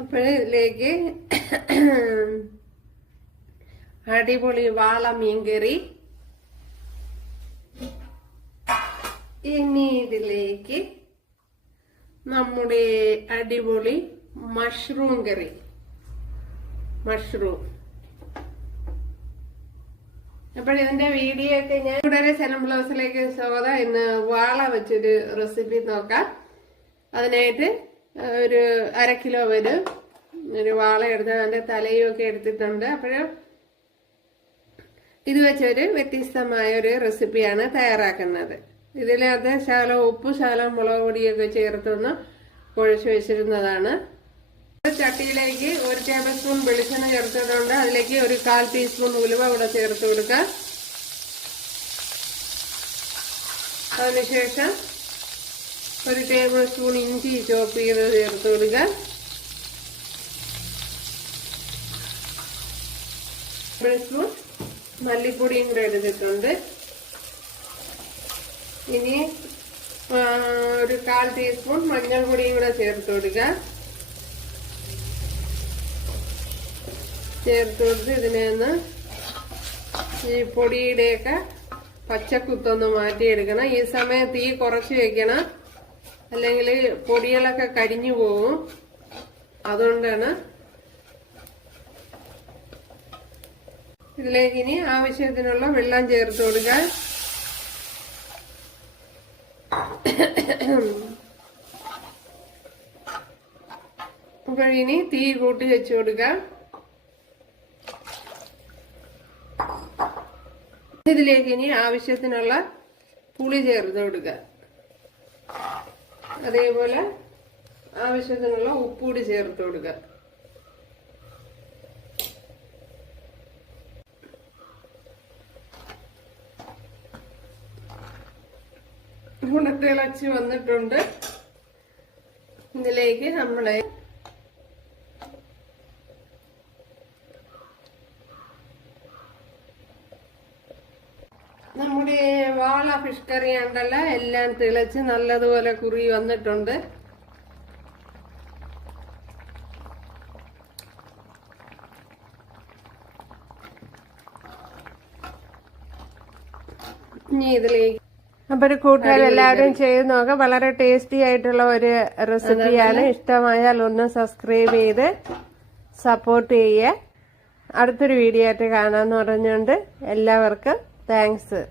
അപ്പോഴിതിലേക്ക് അടിപൊളി വാള മീൻകറി ഇനി ഇതിലേക്ക് നമ്മുടെ അടിപൊളി മഷ്റൂം കറി. മഷ്റൂം. അപ്പോൾ ഇതിന്റെ വീഡിയോ ഒക്കെ ഞാൻ കൂടാതെ സെലം ബ്ലൗസിലേക്ക് സ്വാഗതം. ഇന്ന് വാള വെച്ചൊരു റെസിപ്പി നോക്കാം. അതിനായിട്ട് ഒരു അര കിലോ വരും. ഒരു വാള എടുത്ത് അതിന്റെ തലയും ഒക്കെ എടുത്തിട്ടുണ്ട്. അപ്പോഴും ഇത് വെച്ചൊരു വ്യത്യസ്തമായ ഒരു റെസിപ്പിയാണ് തയ്യാറാക്കുന്നത്. ഇതിനകത്ത് ശകലം ഉപ്പ് ശകലം മുളക് പൊടിയൊക്കെ ചേർത്തൊന്ന് കുഴച്ച് വെച്ചിരുന്നതാണ്. ചട്ടിയിലേക്ക് ഒരു ടേബിൾ സ്പൂൺ വെളിച്ചെണ്ണ ചേർത്തിട്ടുണ്ട്. അതിലേക്ക് ഒരു കാൽ ടീസ്പൂൺ ഉലുവ കൂടെ ചേർത്ത് കൊടുക്കുക അതിനുശേഷം ഒരു ടേബിൾ സ്പൂൺ ഇഞ്ചി ചോപ്പ് ചെയ്ത് ചേർത്ത് കൊടുക്കുക ടേബിൾ സ്പൂൺ മല്ലിപ്പൊടിയും കൂടെ എടുത്തിട്ടുണ്ട്. ഇനി ഒരു കാൽ ടീസ്പൂൺ മഞ്ഞൾപ്പൊടിയും കൂടെ ചേർത്ത് കൊടുക്കുക ചേർത്ത് കൊടുത്ത് ഇതിനെ ഒന്ന് ഈ പൊടിയുടെയൊക്കെ പച്ചക്കുത്തൊന്ന് മാറ്റിയെടുക്കണം. ഈ സമയം തീ കുറച്ച് വെക്കണം. അല്ലെങ്കിൽ പൊടികളൊക്കെ കരിഞ്ഞു പോവും. അതുകൊണ്ടാണ് ഇതിലേക്ക് ഇനി ആവശ്യത്തിനുള്ള വെള്ളം ചേർത്ത് കൊടുക്കാൻ ഇനി തീ കൂട്ടി വെച്ച് കൊടുക്കാം. ഇതിലേക്ക് ഇനി ആവശ്യത്തിനുള്ള പുളി ചേർത്ത് കൊടുക്കുക അതേപോലെ ആവശ്യത്തിനുള്ള ഉപ്പുകൂടി ചേർത്ത് കൊടുക്കുക ഇവിടെ തിളച്ച് വന്നിട്ടുണ്ട്. ഇതിലേക്ക് നമ്മളെ നമ്മുടെ വാള ഫിഷ് കറി ഉണ്ടല്ലോ എല്ലാം തിളച്ച് നല്ലതുപോലെ കുറി വന്നിട്ടുണ്ട്. ഇനി ഇതിലേക്ക് അപ്പൊ ഒരു കൂട്ടുകാർ എല്ലാവരും ചെയ്ത് നോക്കാം. വളരെ ടേസ്റ്റി ആയിട്ടുള്ള ഒരു റെസിപ്പിയാണ് ഇഷ്ടമായാൽ ഒന്ന് സബ്സ്ക്രൈബ് ചെയ്ത് സപ്പോർട്ട് ചെയ്യുക അടുത്തൊരു വീഡിയോ ആയിട്ട് കാണാമെന്ന് പറഞ്ഞുകൊണ്ട് എല്ലാവർക്കും താങ്ക്സ്